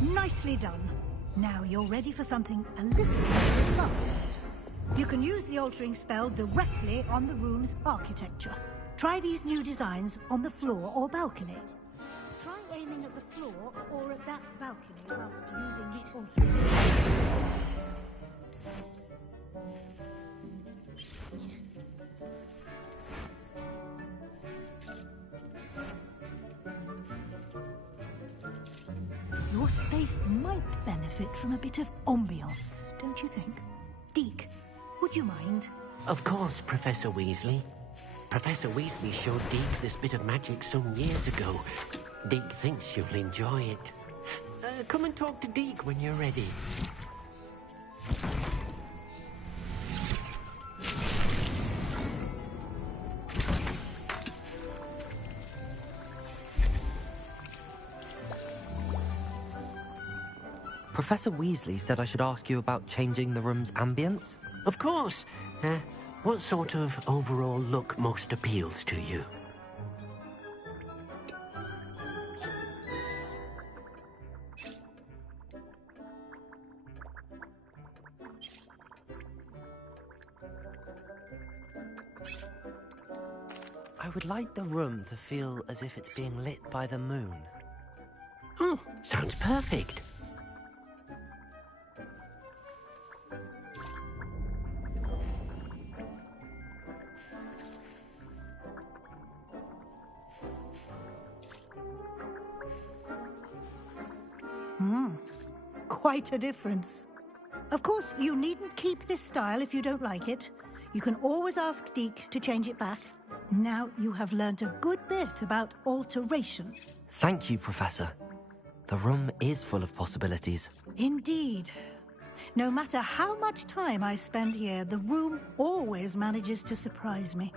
Nicely done. Now you're ready for something a little more advanced. You can use the altering spell directly on the room's architecture. Try these new designs on the floor or balcony. Try aiming at the floor or at that balcony whilst using the altering spell. Your space might benefit from a bit of ambiance, don't you think? Deke, would you mind? Of course, Professor Weasley. Professor Weasley showed Deke this bit of magic some years ago. Deke thinks you'll enjoy it. Come and talk to Deke when you're ready. Professor Weasley said I should ask you about changing the room's ambience? Of course. What sort of overall look most appeals to you? I would like the room to feel as if it's being lit by the moon. Oh, sounds perfect. Quite a difference. Of course, you needn't keep this style if you don't like it. You can always ask Deke to change it back. Now you have learned a good bit about alteration. Thank you, Professor. The room is full of possibilities. Indeed. No matter how much time I spend here, the room always manages to surprise me.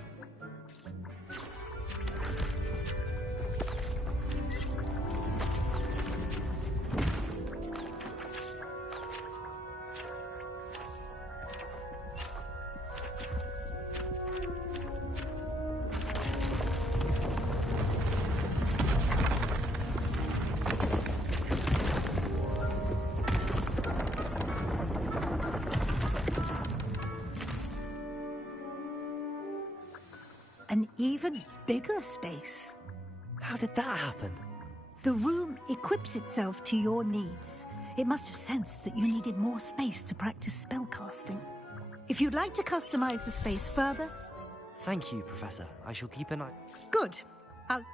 An even bigger space. How did that happen? The room equips itself to your needs. It must have sensed that you needed more space to practice spellcasting. If you'd like to customize the space further... Thank you, Professor. I shall keep an eye... Good. I'll...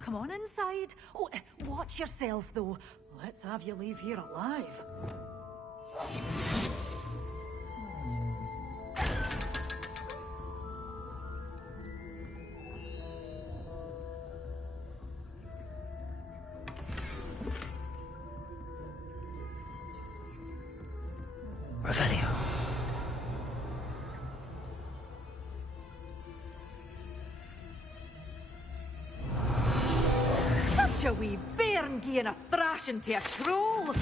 Come on inside. Oh, watch yourself, though. Let's have you leave here alive. Revelio. Such a wee bairn gieing a thrashing to a troll.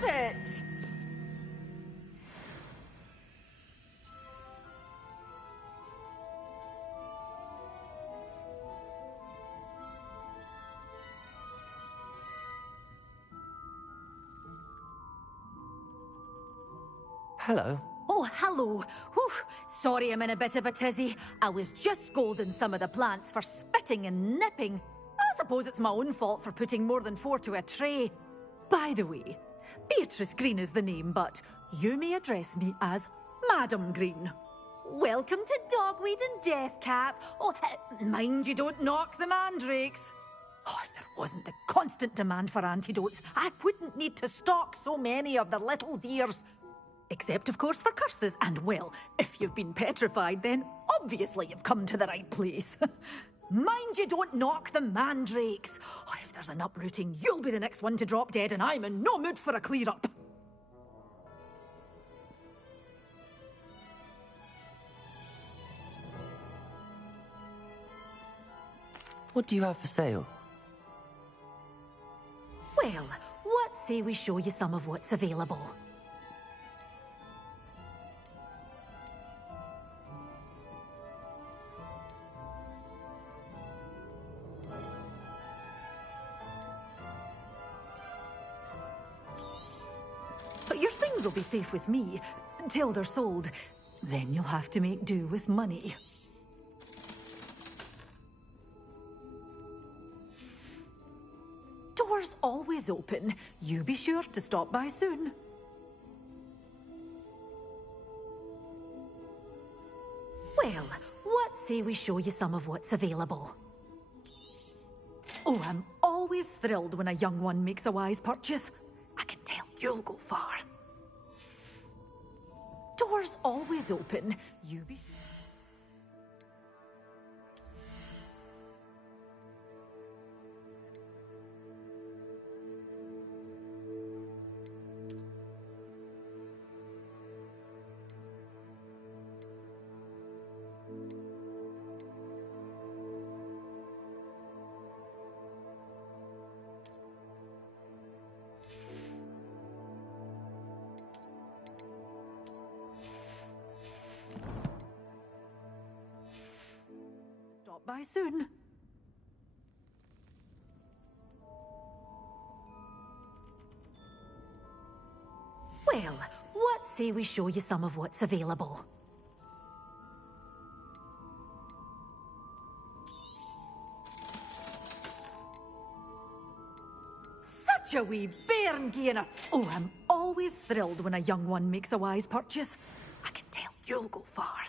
Fit. Hello. Oh, hello. Whew. Sorry I'm in a bit of a tizzy. I was just scolding some of the plants for spitting and nipping. I suppose it's my own fault for putting more than 4 to a tray. By the way, Beatrice Green is the name, but you may address me as Madam Green. Welcome to Dogweed and Deathcap. Oh, mind you don't knock the mandrakes. Oh, if there wasn't the constant demand for antidotes, I wouldn't need to stock so many of the little dears. Except, of course, for curses. And, well, if you've been petrified, then obviously you've come to the right place. Mind you don't knock the mandrakes. Oh, if there's an uprooting, you'll be the next one to drop dead, and I'm in no mood for a clear-up. What do you have for sale? Well, what say we show you some of what's available? will be safe with me, till they're sold. Then you'll have to make do with money. Doors always open. You be sure to stop by soon. Well, what say we show you some of what's available? Oh, I'm always thrilled when a young one makes a wise purchase. I can tell you'll go far. Doors always open. You be... Stop by soon. Well, what say we show you some of what's available? Such a wee bairn gain a... Oh, I'm always thrilled when a young one makes a wise purchase. I can tell you'll go far.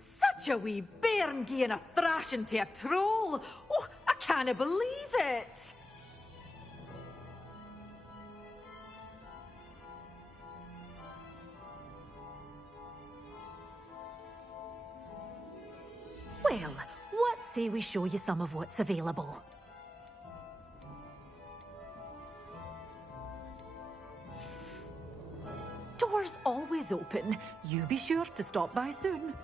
Such a wee bairn gieing a thrashing to a troll. Oh, I can't believe it. Well, what say we show you some of what's available? Doors always open. You be sure to stop by soon.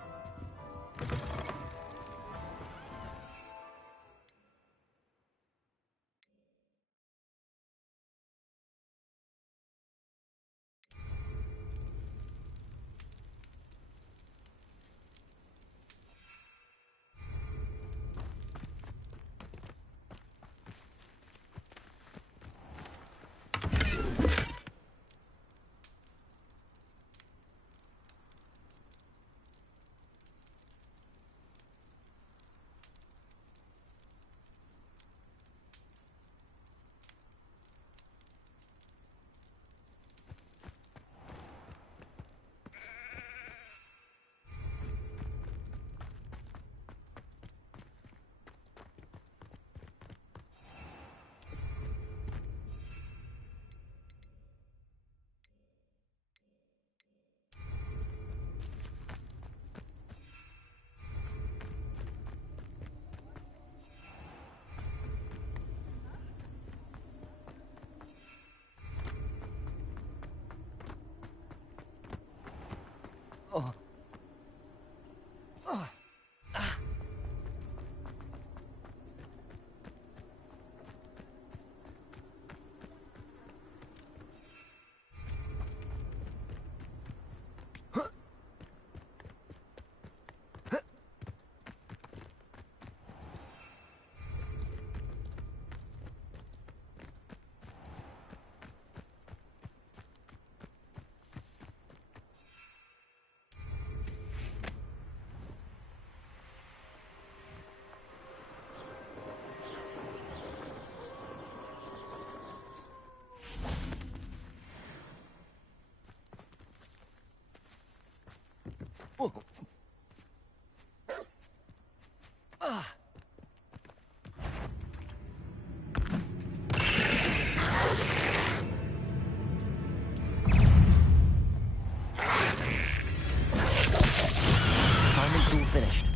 Assignment's all finished.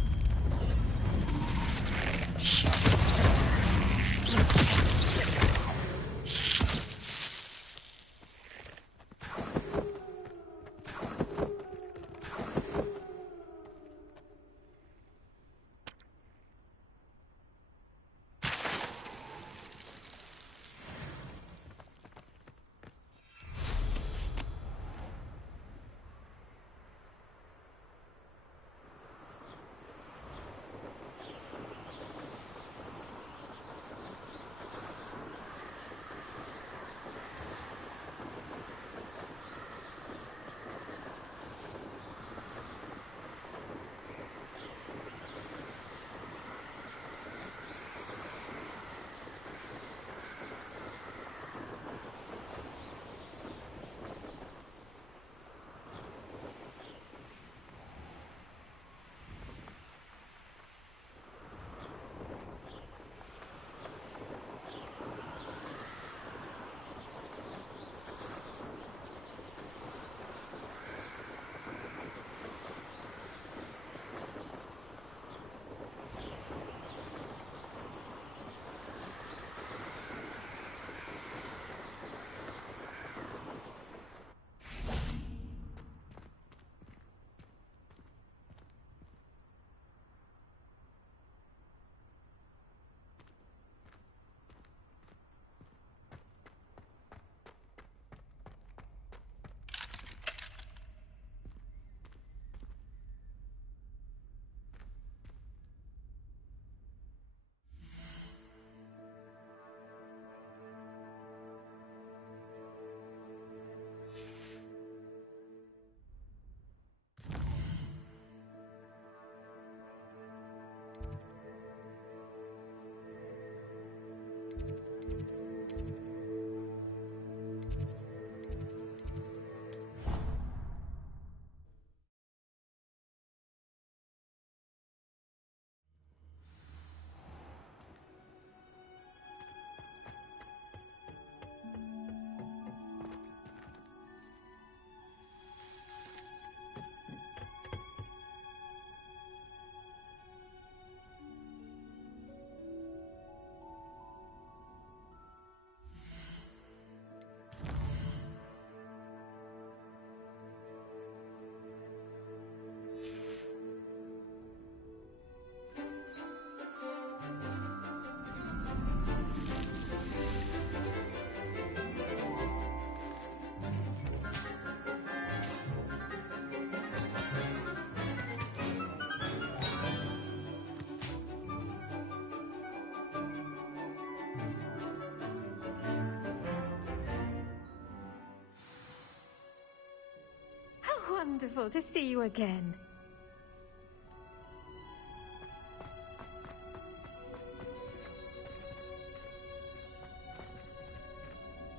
Wonderful to see you again.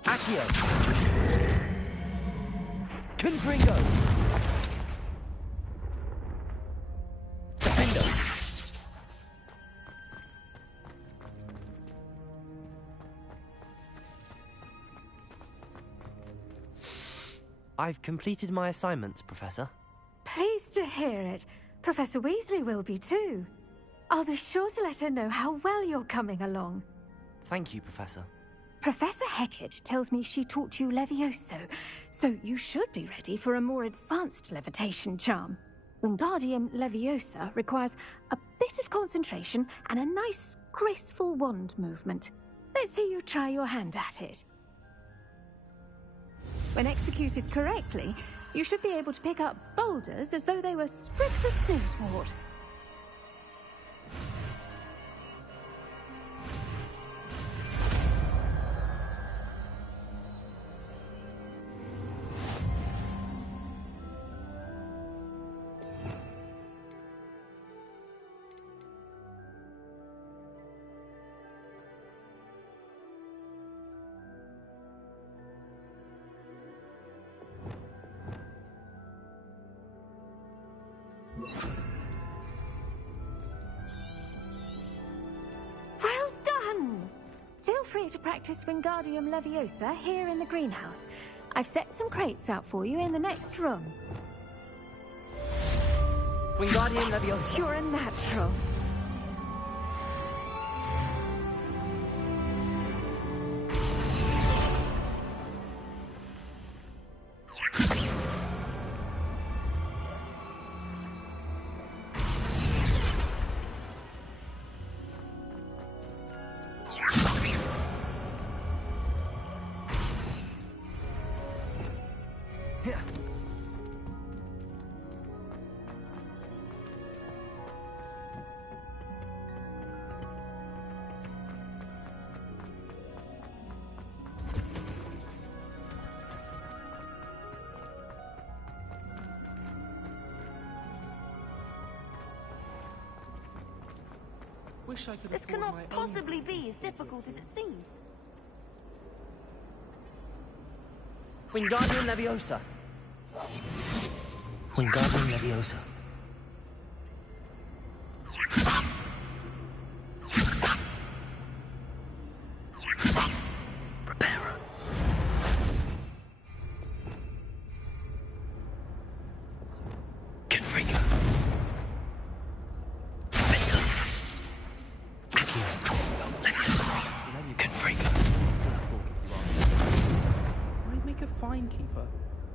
Accio! Confringo! Defendo! I've completed my assignments, Professor. Pleased to hear it. Professor Weasley will be too. I'll be sure to let her know how well you're coming along. Thank you, Professor. Professor Hecat tells me she taught you Levioso, so you should be ready for a more advanced levitation charm. Wingardium Leviosa requires a bit of concentration and a nice, graceful wand movement. Let's see you try your hand at it. When executed correctly, you should be able to pick up boulders as though they were sprigs of snoozewort. free to practice Wingardium Leviosa here in the greenhouse. I've set some crates out for you in the next room. Wingardium Leviosa. You're a natural. This cannot possibly be as difficult as it seems. Wingardium Leviosa. Wingardium Leviosa. Prepara. Confringo. I'd make a fine keeper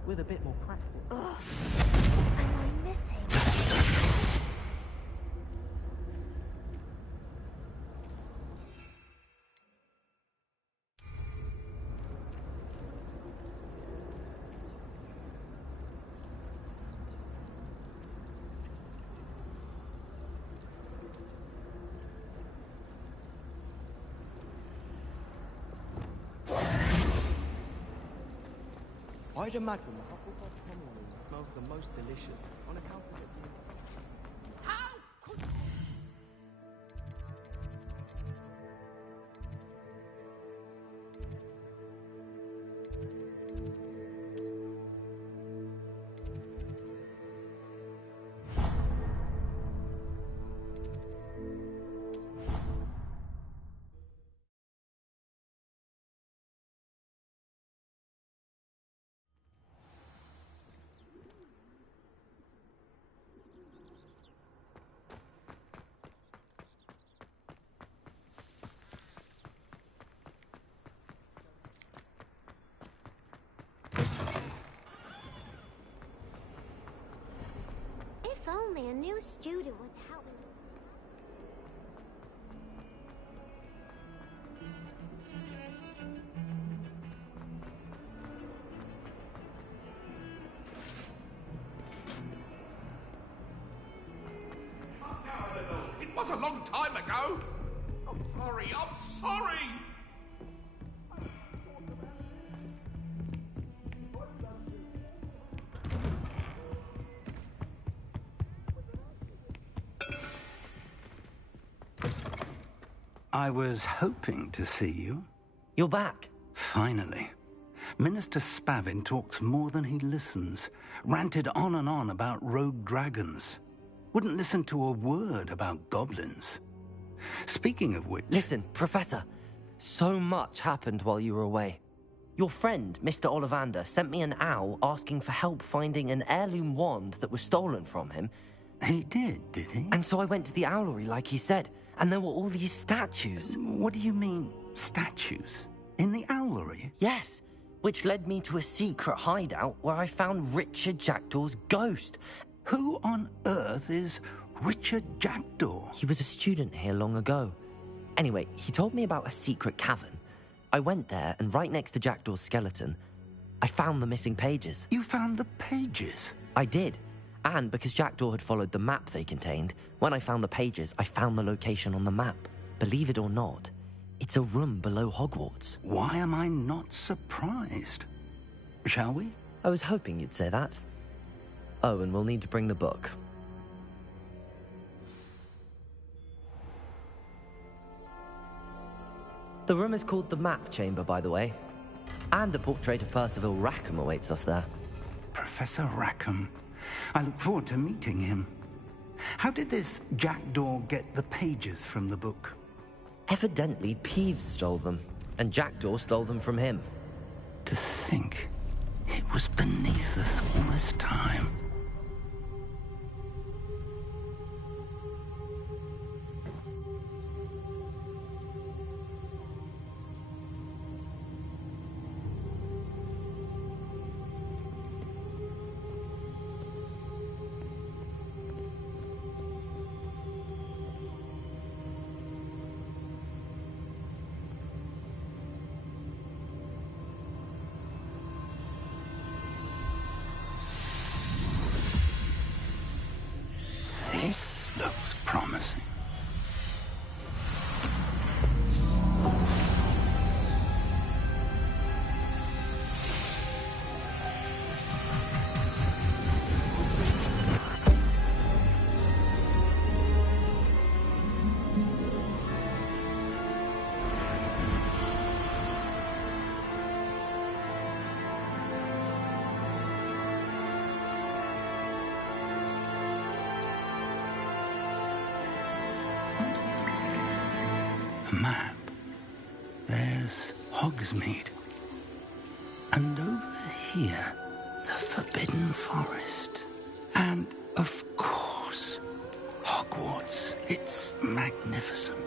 with a bit more practice. Ugh. What am I missing? I'd imagine the Hufflepuff common room smells the most delicious on account of it being... How could... If only a new student would help me. It was a long time ago. I'm sorry, I'm sorry. I was hoping to see you. You're back. Finally. Minister Spavin talks more than he listens. Ranted on and on about rogue dragons. Wouldn't listen to a word about goblins. Speaking of which... Listen, Professor. So much happened while you were away. Your friend, Mr. Ollivander, sent me an owl asking for help finding an heirloom wand that was stolen from him. He did he? And so I went to the owlery like he said, and there were all these statues. What do you mean, statues? In the owlery? Yes, which led me to a secret hideout where I found Richard Jackdaw's ghost. Who on earth is Richard Jackdaw? He was a student here long ago. Anyway, he told me about a secret cavern. I went there, and right next to Jackdaw's skeleton, I found the missing pages. You found the pages? I did. And because Jackdaw had followed the map they contained, when I found the pages, I found the location on the map. Believe it or not, it's a room below Hogwarts. Why am I not surprised? Shall we? I was hoping you'd say that. Oh, and we'll need to bring the book. The room is called the Map Chamber, by the way. And a portrait of Percival Rackham awaits us there. Professor Rackham. I look forward to meeting him. How did this Jackdaw get the pages from the book? Evidently, Peeves stole them. And Jackdaw stole them from him. To think it was beneath us all this time. This looks promising. Map. There's Hogsmeade. And over here, the Forbidden Forest. And, of course, Hogwarts. It's magnificent.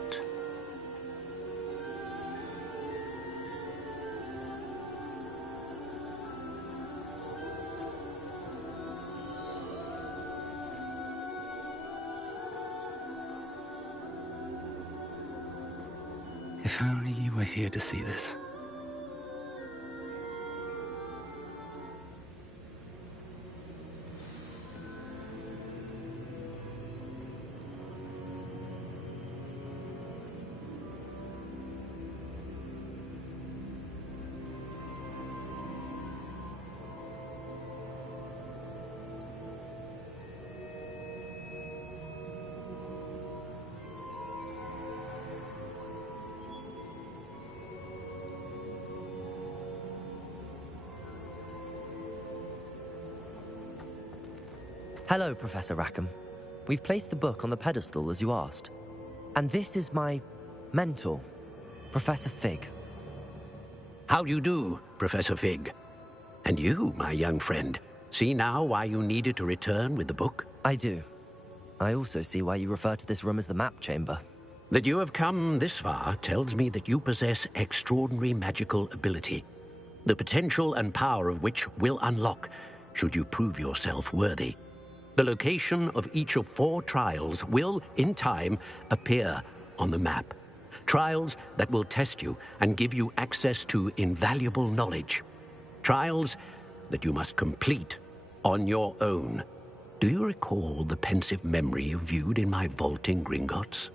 If only you were here to see this. Hello, Professor Rackham. We've placed the book on the pedestal as you asked. And this is my mentor, Professor Fig. How do you do, Professor Fig? And you, my young friend, see now why you needed to return with the book? I do. I also see why you refer to this room as the map chamber. That you have come this far tells me that you possess extraordinary magical ability, the potential and power of which will unlock should you prove yourself worthy. The location of each of 4 trials will, in time, appear on the map. Trials that will test you and give you access to invaluable knowledge. Trials that you must complete on your own. Do you recall the pensive memory you viewed in my vault in Gringotts?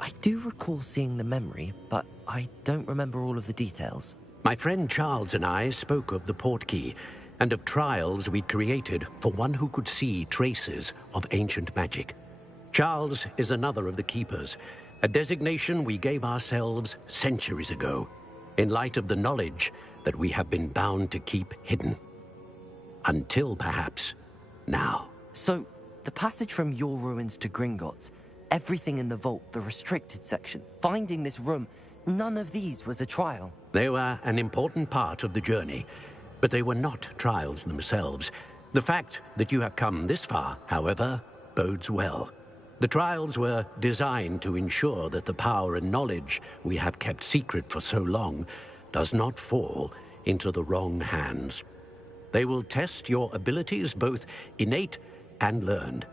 I do recall seeing the memory, but I don't remember all of the details. My friend Charles and I spoke of the portkey and of trials we'd created for one who could see traces of ancient magic. Charles is another of the keepers, a designation we gave ourselves centuries ago, in light of the knowledge that we have been bound to keep hidden. Until perhaps now. So, the passage from your ruins to Gringotts, everything in the vault, the restricted section, finding this room, none of these was a trial. They were an important part of the journey, but they were not trials themselves. The fact that you have come this far, however, bodes well. The trials were designed to ensure that the power and knowledge we have kept secret for so long does not fall into the wrong hands. They will test your abilities, both innate and learned.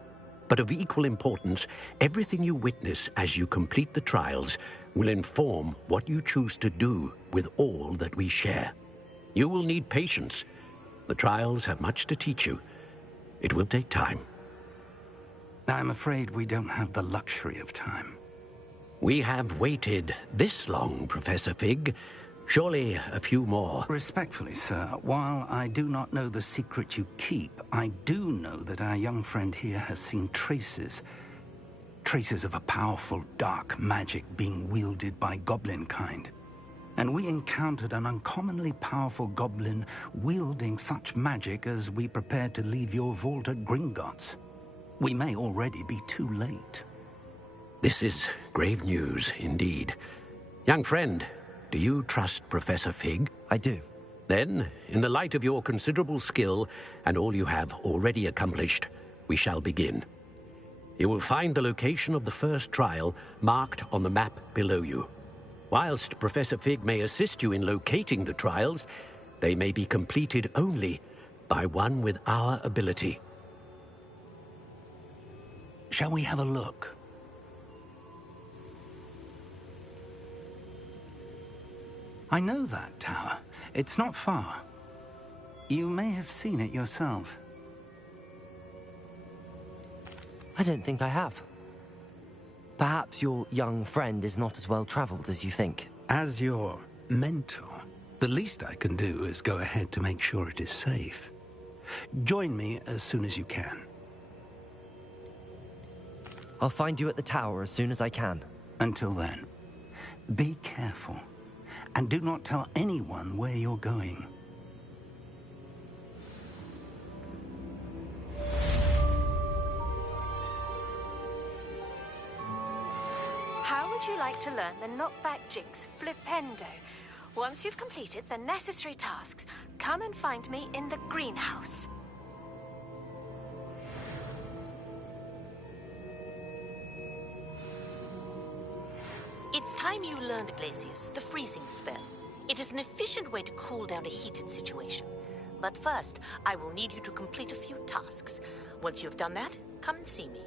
But of equal importance, everything you witness as you complete the trials will inform what you choose to do with all that we share. You will need patience. The trials have much to teach you. It will take time. I'm afraid we don't have the luxury of time. We have waited this long, Professor Fig. Surely a few more. Respectfully, sir, while I do not know the secret you keep, I do know that our young friend here has seen traces of a powerful dark magic being wielded by goblin kind. And we encountered an uncommonly powerful goblin wielding such magic as we prepared to leave your vault at Gringotts. We may already be too late. This is grave news indeed. Young friend, do you trust Professor Fig? I do. Then, in the light of your considerable skill and all you have already accomplished, we shall begin. You will find the location of the first trial marked on the map below you. Whilst Professor Fig may assist you in locating the trials, they may be completed only by one with our ability. Shall we have a look? I know that tower. It's not far. You may have seen it yourself. I don't think I have. Perhaps your young friend is not as well traveled as you think. As your mentor, the least I can do is go ahead to make sure it is safe. Join me as soon as you can. I'll find you at the tower as soon as I can. Until then, be careful. And do not tell anyone where you're going. How would you like to learn the knockback jinx flipendo? Once you've completed the necessary tasks, come and find me in the greenhouse. It's time you learned, Glacius, the freezing spell. It is an efficient way to cool down a heated situation. But first, I will need you to complete a few tasks. Once you've done that, come and see me.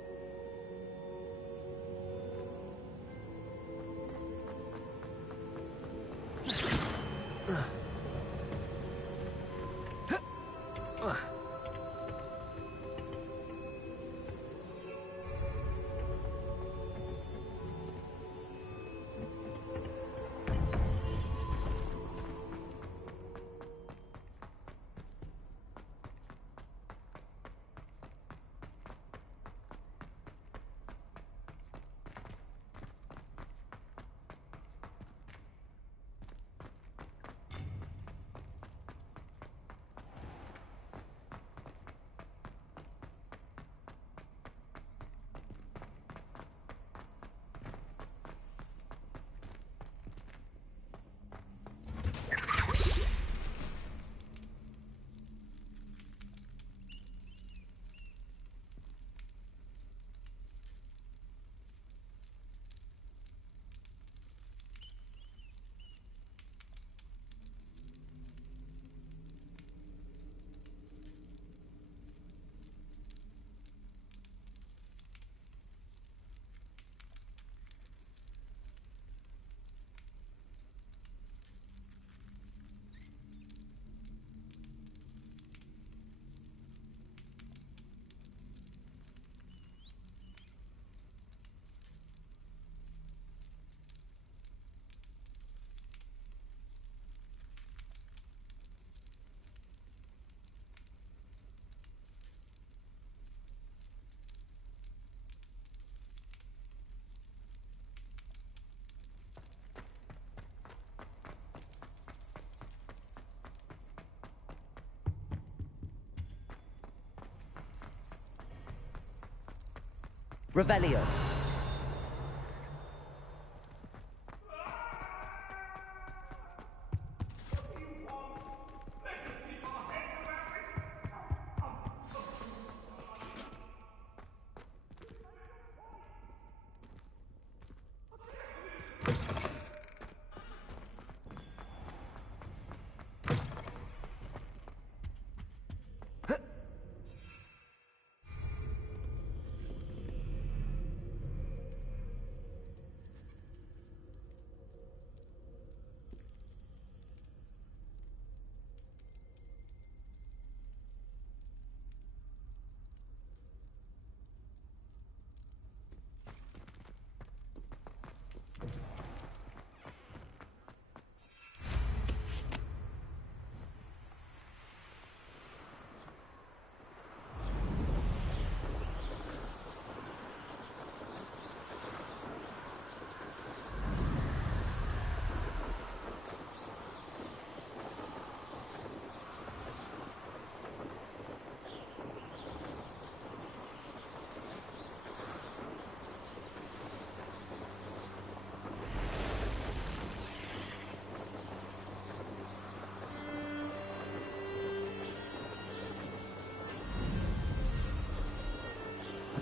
Revelio.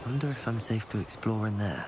Wonder if I'm safe to explore in there.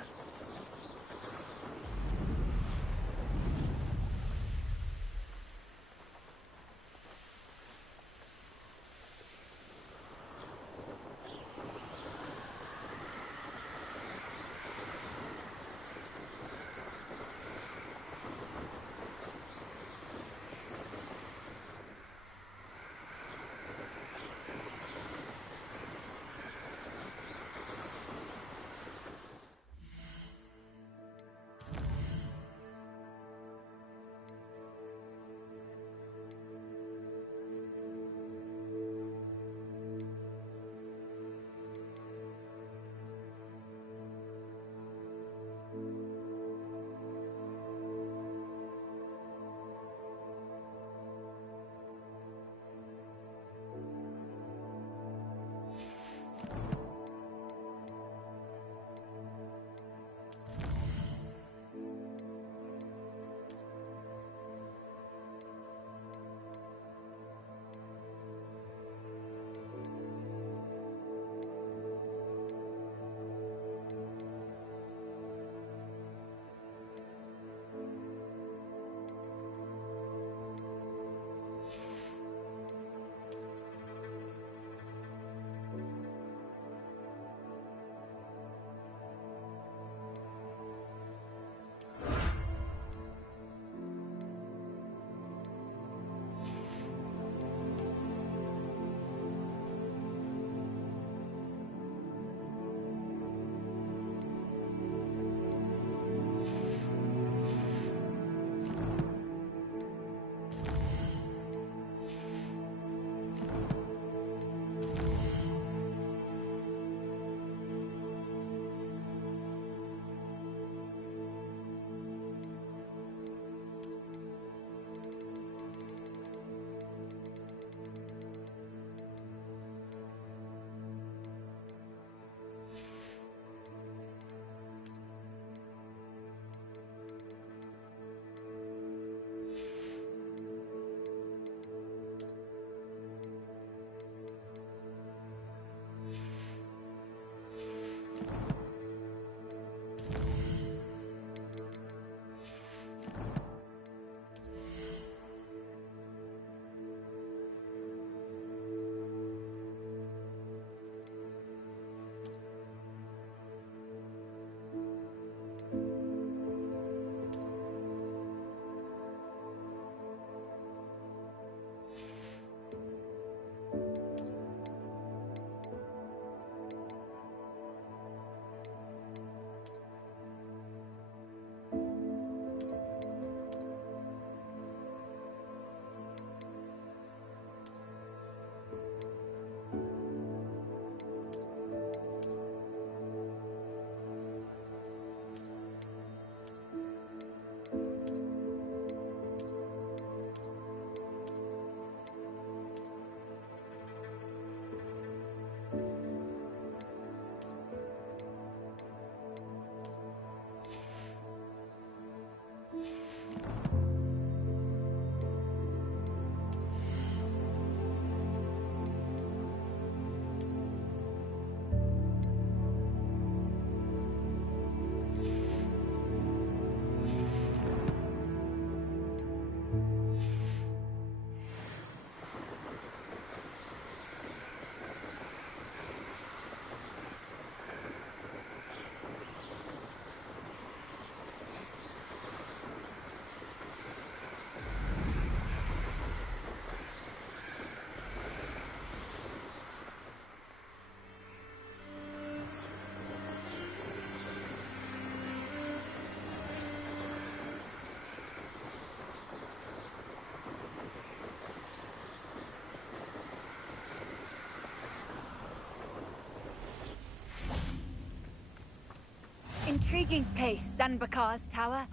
Intriguing place, Sanbakar's tower.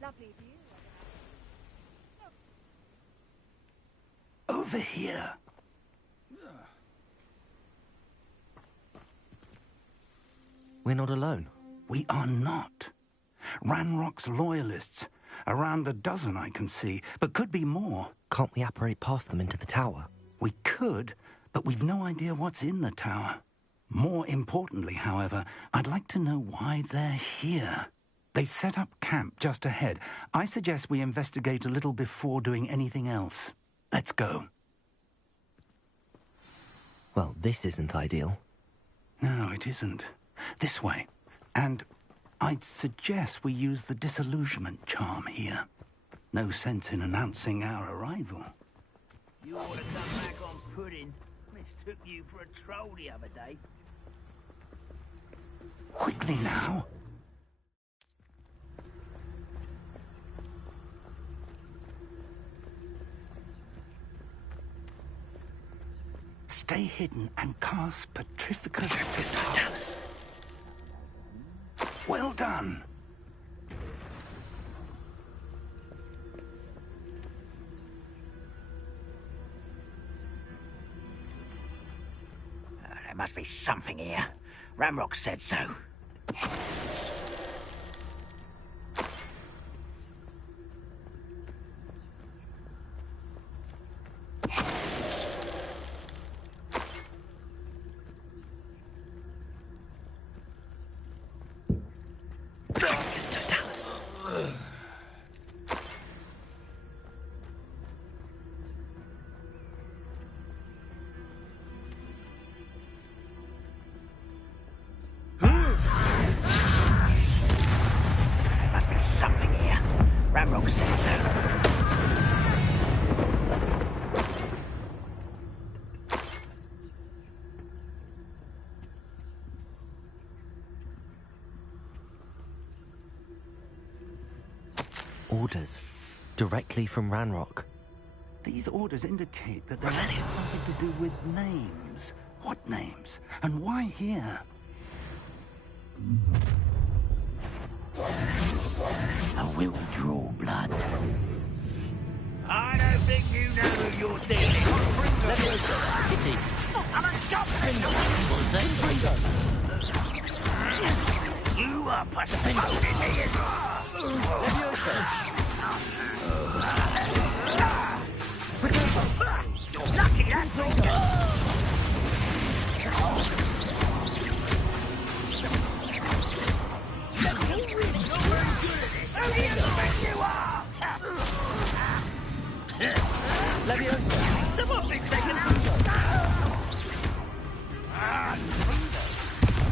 Lovely view. Over here. We're not alone. We are not. Ranrock's loyalists. Around a dozen I can see, but could be more. Can't we apparate past them into the tower? We could, but we've no idea what's in the tower. More importantly, however, I'd like to know why they're here. They've set up camp just ahead. I suggest we investigate a little before doing anything else. Let's go. Well, this isn't ideal. No, it isn't. This way. And I'd suggest we use the disillusionment charm here. No sense in announcing our arrival. You ought to come back on pudding. Mistook you for a troll the other day. Quickly now. Stay hidden and cast Petrificus Totalis. Well done. There must be something here. Ramrock said so. Orders. Directly from Ranrock. These orders indicate that there is something to do with names. What names? And why here? I will draw blood. I don't think you know who you're dealing with. I'm a goblin! You are postponing me as well. Lucky that's all. Leviosa! Someone been taken out!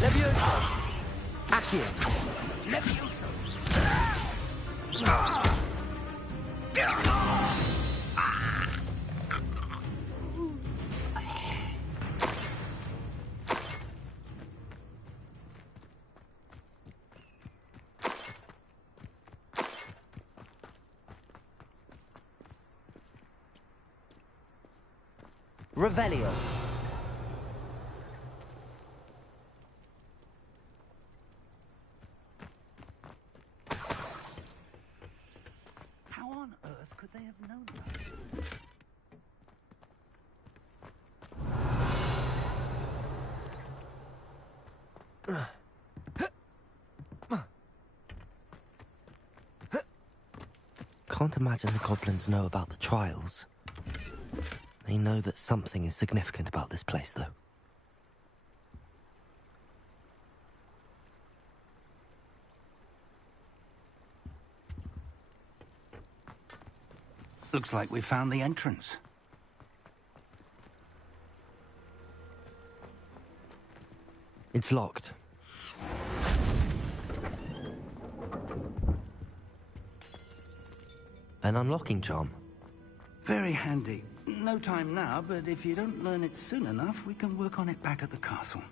Leviosa! Accio! Leviosa! Revelio. How on earth could they have known that? Can't imagine the goblins know about the trials. They know that something is significant about this place, though. Looks like we found the entrance. It's locked. An unlocking charm. Very handy. No time now, but if you don't learn it soon enough, we can work on it back at the castle.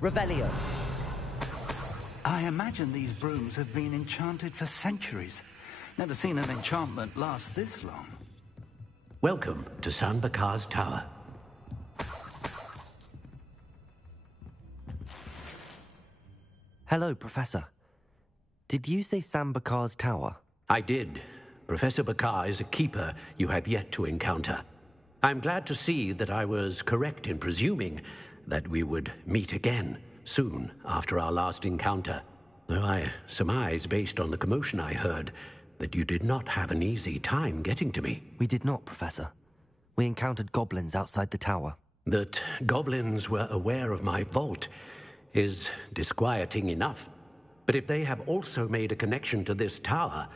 Revelio. I imagine these brooms have been enchanted for centuries. Never seen an enchantment last this long. Welcome to San Bakar's Tower. Hello, Professor. Did you say Sam Bakar's tower? I did. Professor Bakar is a keeper you have yet to encounter. I'm glad to see that I was correct in presuming that we would meet again soon after our last encounter. though I surmise, based on the commotion I heard, that you did not have an easy time getting to me. We did not, Professor. We encountered goblins outside the tower. That goblins were aware of my vault is disquieting enough. But if they have also made a connection to this tower,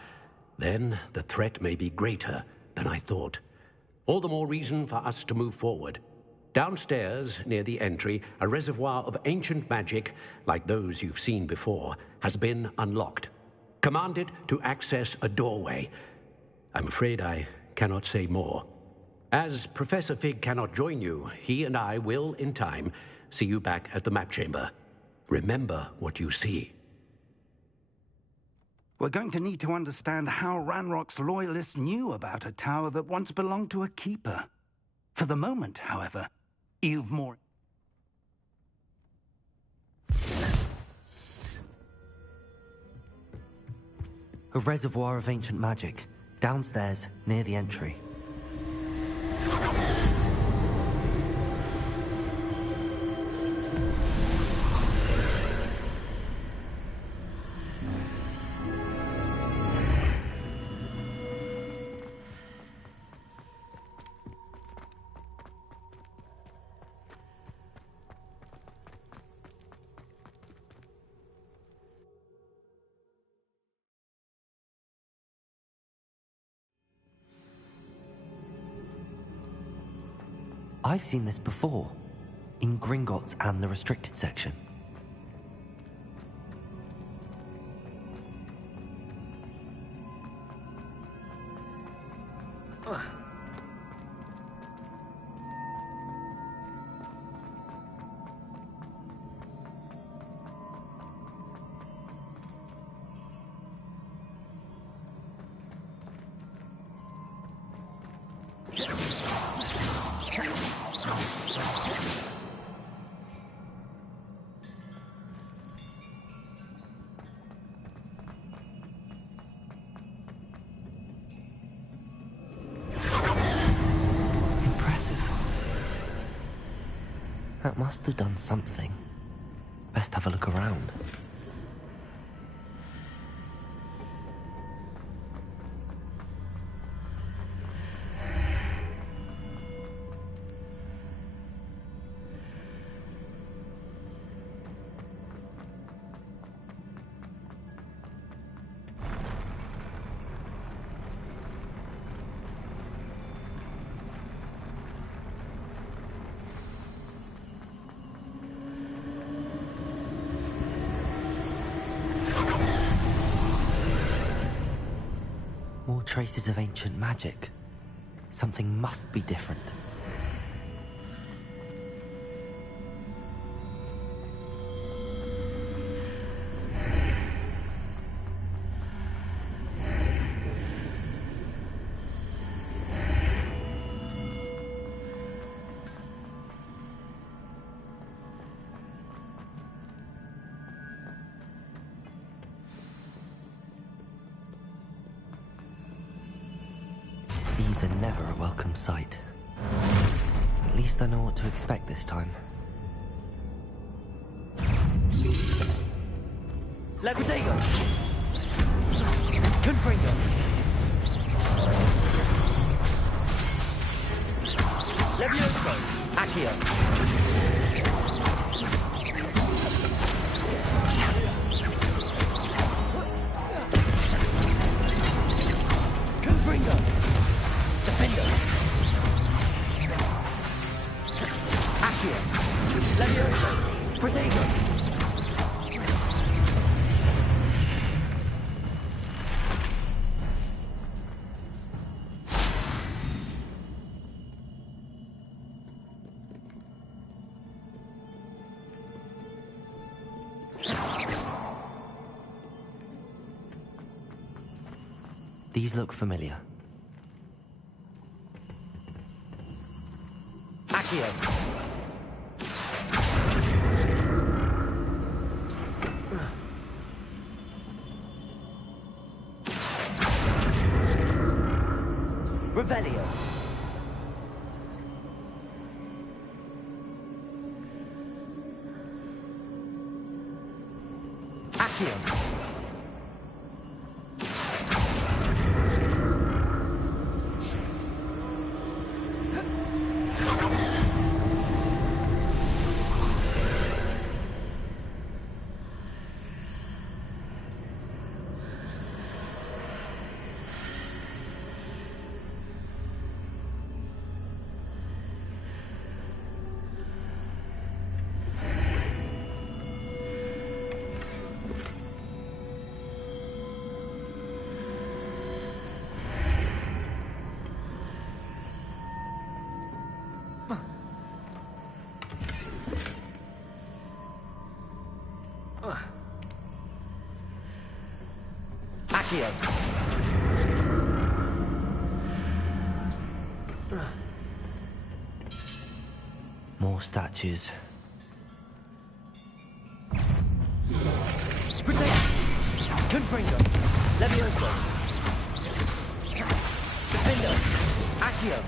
then the threat may be greater than I thought. All the more reason for us to move forward. Downstairs, near the entry, a reservoir of ancient magic, like those you've seen before, has been unlocked. Command it to access a doorway. I'm afraid I cannot say more. As Professor Fig cannot join you, he and I will, in time, see you back at the map chamber. Remember what you see. We're going to need to understand how Ranrock's loyalists knew about a tower that once belonged to a keeper. For the moment, however, you've more... A reservoir of ancient magic, downstairs, near the entry. I've seen this before, in Gringotts and the restricted section. That must have done something. Best have a look around. More traces of ancient magic. Something must be different. These are never a welcome sight. At least I know what to expect this time. Levitago! Confringo! Levioso! Accio! Confringo! Defendo! Accio! Levioso! Protego! These look familiar. Accio! Revelio! Accio! Accio. More statues. Protect! Confringo! Levioso! Defender! Accio!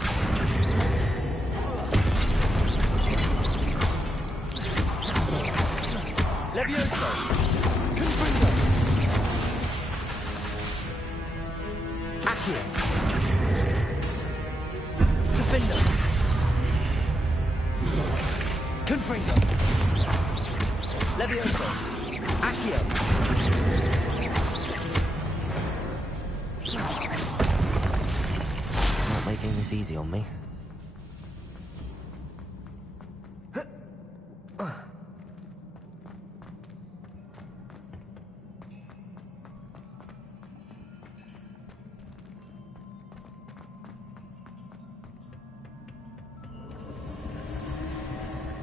Levioso! Confringo! Accio! Defender! Confringo! Levioso! Accio! Not making this easy on me.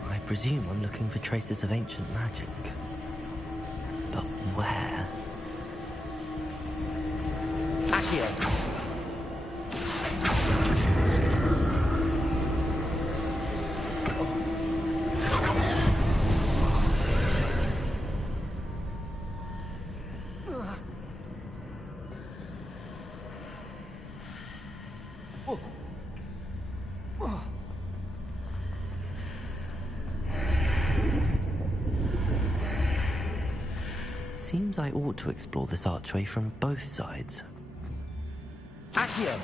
I presume I'm looking for traces of ancient magic. But where? Accio! Seems I ought to explore this archway from both sides. Accio!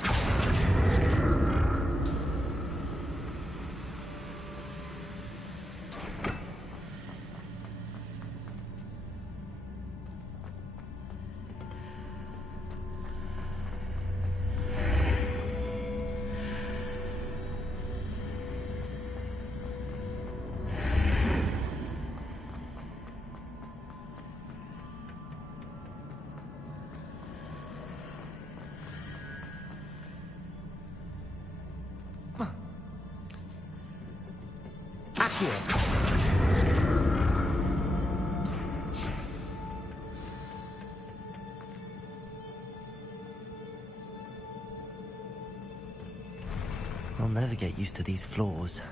I'll never get used to these floors.